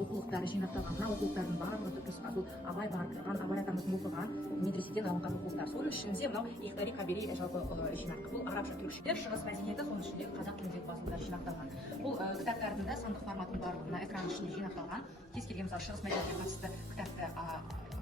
Оқулықтары жинақталған, мына оқулықтардың барлығы түпнұсқа бұл абай барып тұрған, абай атамыздың оқыған медреседен алынған оқулықтар. Соның ішінде мынау Ихтари Кабири жалпы жинақ. Бұл арабша, түркше, шығыс мәдениеті, соның ішінде қазақ тіліндегі басылымдар жинақталған. Бұл кітаптардың да сандық форматын барлығына экран ішінде жинақталған. Кез келген мысалы шығыс мәдениетіне қатысты кітапты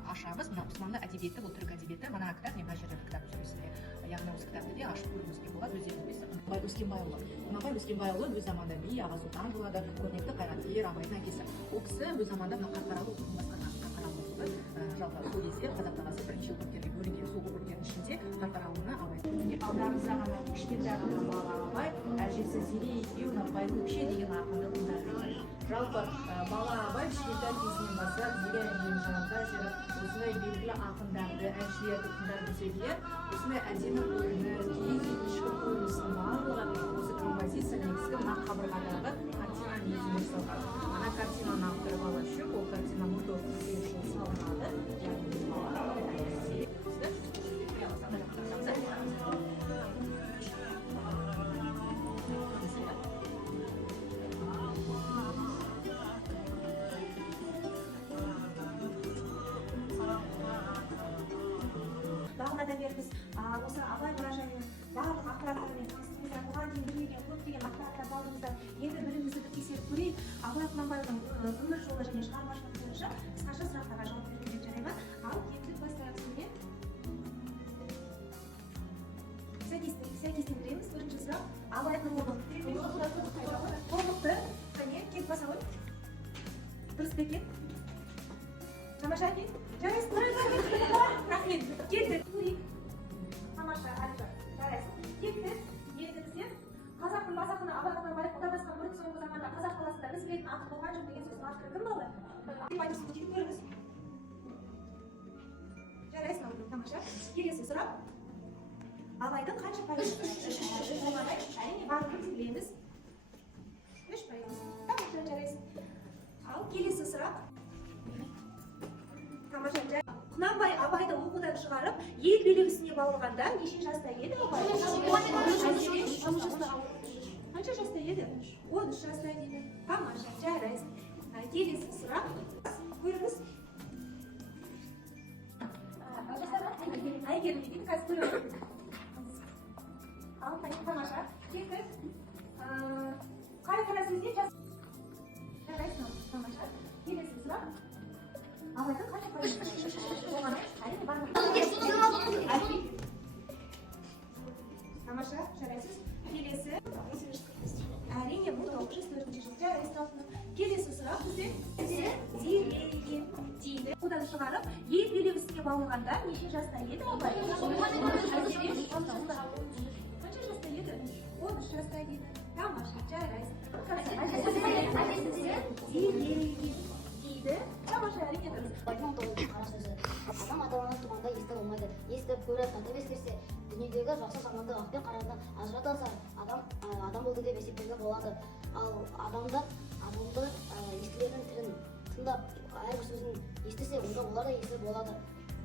ашамыз. Мына Османлы әдебиеті, бұл түрік әдебиеті, мына кітап не мына жердегі кітап сөзінде. Яғни осы кітапты де ашып көруіңізге болады өздеріңіз. Абай Өскенбайұлы. Абай Өскенбайұлы өз заманында би, Аға Сұлтан болады, көрнекті қайраткер, абайдың әкесі. Ол кісі өз заманында мына Қарқаралы округын басқарған. Қарқаралы округы жалпы сол кезде қазақ даласы бірінші округтерге бөлінген. Сол округтердің ішінде Қарқаралыны абай. Алдарыңызда ғана кішкентай ғана бала абай, әжесі Зере екеуі Абай көкше деген ақынды тыңдады. Жалпы бала абай кішкентай кезінен бастап Зере әженің жанында жүріп, осындай белгілі ақындарды, әншілерді тыңдап жүрсе де, осындай әдемі көрініс, киіз үй ішкі көрінісінің барлығы осы композиция негізгі мына қабырғадағы картинаның өзіне жасалған. Ана картинаның авторы бала Щук, ол картина 1907 жылы салынады. Біз осы абай мұражайының барлық ақпараттарымен таныстыңыздар, бұған дейін білмеген көптеген ақпараттарды алдыңыздар. Енді біліміңізді тексеріп көрейік. Абай Құнанбайұлының өмір жолы және шығармашылығы бойынша қысқаша сұрақтарға жауап беруге жарай ма? Ал енді бастайық сізге. Сәйкестендіреміз. Бірінші сұрақ. Абайдың тобықты қане кет баса ғой. Дұрыс па екен? Тамаша екен? Жарайсың. Рахмет. Келді. Тамаша, әлгі, жарайсың. Кетті. Енді біздер қазақтың басақыны Абай Құнанбаев отандасқан бұрын соңғы заманда қазақ қаласында біз білетін аты болған жоқ деген сөздің авторы кім болды? Айтысың кетіп көріңіз. Жарайсың, тамаша. Келесі сұрақ. Абайдың қанша пайызы болғанын әрине барлығын білеміз. 3%. Тамаша, жарайсың. Ал келесі сұрақ. Тамаша, жарайсың. Құнанбай Абайды оқудан шығарып, ел билігісіне баулығанда неше жаста еді Абай? Қанша жаста еді? 13 жаста еді. Тамаша, жарайсың. Келесі сұрақ. Көріңіз. Әйгерім деген қазір көріңіз. Ал, тамаша. Кеттік. Қай қара сөзде жас? Жарайсың. Тамаша. Келесі сұрақ. Абайдың қанша пайызы болғанын әрине барлығы. Тамаша, жарайсыз. Келесі. Әрине 1904 жылы жарайсыз. Келесі сұрақ бізде Зереге дейді. Одан шығарып, ел билігісіне баулығанда неше жаста еді Абай? Қанша жаста еді? 13 жаста еді. Тамаша, жарайсыз. Зереге дейді. Абайдың қара сөзі. Адам аталған туғанда есті болмайды. Естіп, көріп, татап ескерсе, дүниедегі жақсы жаманды ақ пен қараны ажырата алса, адам болды деп есептеуге болады. Ал адамды естілердің тілін тыңдап, әрбір сөзін естісе, онда олар да естіліп болады.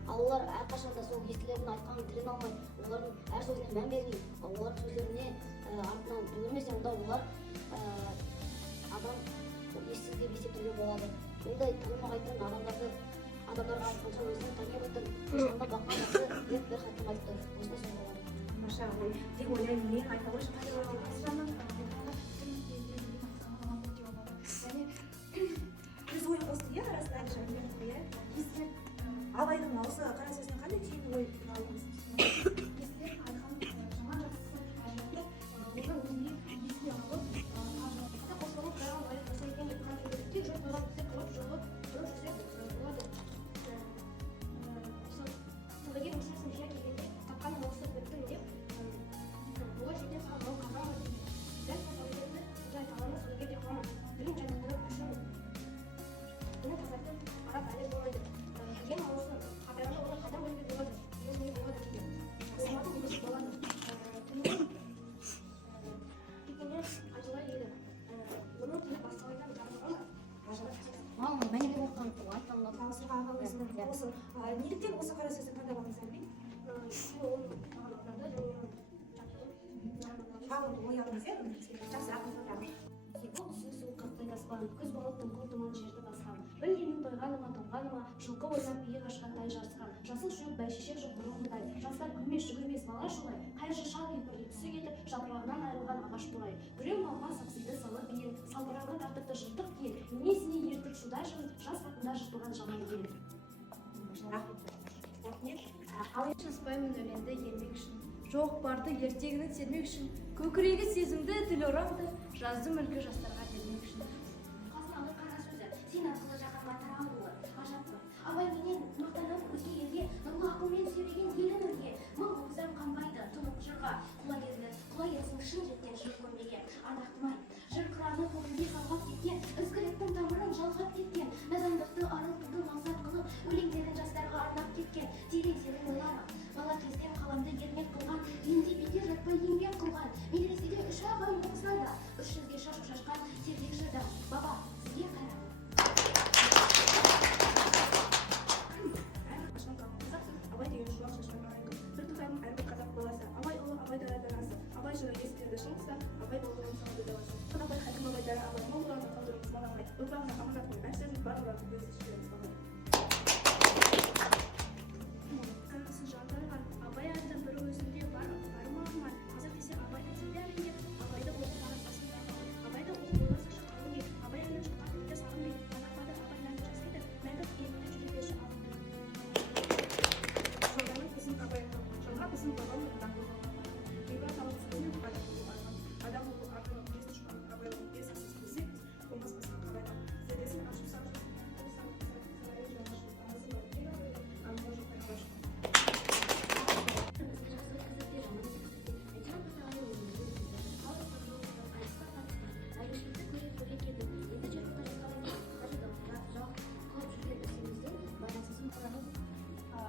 Ал олар әрқашанда сол естілердің айтқан тілін алмай, олардың әр сөзіне мән бермей, олардың сөздеріне артынан жүгірмесе, онда олар адам ессіз деп есептеуге болады. Ондай танымағайтын адамдарға айтқанша өзінің тани отырып, ешқанда баққан жақсы деп бір хаттың айтты. Осындай сөз болады. Тамаша ғой. Тек ойлаймын, мен айта қойшы. Біз ой қосты, иә, арасында жауап иә? Абайдың осы қара сөзінің қандай түйінді ой алдыңыз? Естілер айтқан жаман жақсысы қажетті, оны өзіне есіне алып, қосылып, бәрі лайық жасайтын деп қажетті, тек жоқ ойлап, тек қылып, жоғып, жүріп жүрсе мәнерлеп оқыған айтқанға Сырға аға өзінің осы неліктен осы қара сөзді таңдап алдыңыз әлде? Шағын ой алдыңыз, иә? Жақсы, рахмет. Бұл сөз ол қақтай аспан, күз болып тұңғыл тұман жерді басқан. Білгенің тойғаныма, тоңғаныма, жылқы ойнап биік ашқандай жарысқан. Жасыл шөп бәйшешек жоқ бұрынғыдай. Жастар күлмес, жүгірмес бала шулай. Қайыршы шал епірге түсі кетіп, жапырағынан айырылған ағаш бурай. Біреу малға сапсиды салып биен, салбыраған тартыпты жыртық киен. Енесіне ертіп шудай жырын, жас атында жыртылған жаман ел. Рахмет. Шаспаймын өлеңді ермек үшін. Жоқ барды ертегіні термек үшін. Көкірегі сезімді тіл орамды, жаздым үлгі жастарға бермек үшін. Қазыналы қара сөзі, сен арқылы жағанға таралуы, ғажапты. Абай менен мақтанып өзге елге, нұрлы ақылмен сүйреген елін өрге. Мың өгізім қанбайды, тұнық жырға, құлагерсің шын жеткен жыр көрмеген. Ардақтым-ай, жыр қыраны көңілге самғап кеткен, ізгіліктің тамырын жалғап кеткен, надандықты арылтуды мақсат қылып, өлеңдерін жастарға арнап кеткен. Терең сенің ойларың, бала кезден қаламды ермек қылған, үйінде бекер жатпай еңбек қылған. Медреседе 3 ағай оқыса да, 300-ге шашу шашқан сергек жырда. Баба, сізге қайран. Абай деген шуақ шашқан ағайын. Бір тұтайдың әрбір қазақ баласы. Абай ұлы, абай дара дарасы. Абай жыры естілді шын қыста, абай болуын салды даласы. Абай хакім абай дара абай, мол ұраны қалдырыңыз маған. Ұрпағына аманатын әр сөзін бар ұратын көзі іштеріңіз бағай. Қанысы жалтырған, абай аты бір өзінде бар, арман. Қазақ десе абай әзілде әрине, абайды оқып арасында қалған. Абайды оқып болмаса шыққан не, абай әні шыққан тіпті сағынбай, анақпады абайларды жасайды, мәңгіп елінде жүре берші алынды. Жолданың қызын абай қалған. Жолға қызын бабам адам болған. Ғибрат алып сөзін адам болу арман. Адам болу артынан бес дұшпан. Абайлың бес асыз білсеңіз, болмас басқан қабайдан. Зердесін ашып сақ жүрсін. Сарайы жаңашыл. Анасы бар. Ең абайы, амал жоқ айқалашын.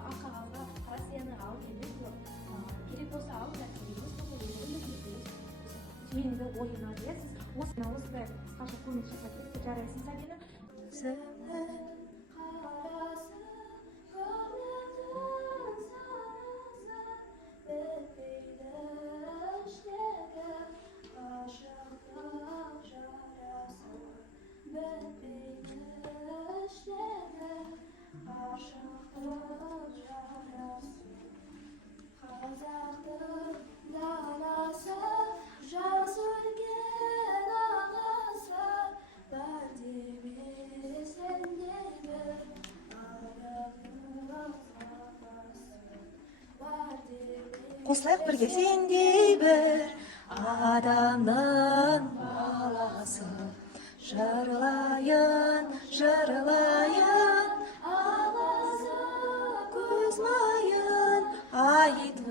Ақағалға қара сияны алып елден көп. Керек болса алып нәрсеңіз Кейінгі ойын ариясыз, осындай қысқаша көмек жасап кетті жарайсың Сабина. Қосылайық бірге сендей бір адамның баласы. Жырлайын, жырлайын, аласы көз майын, айт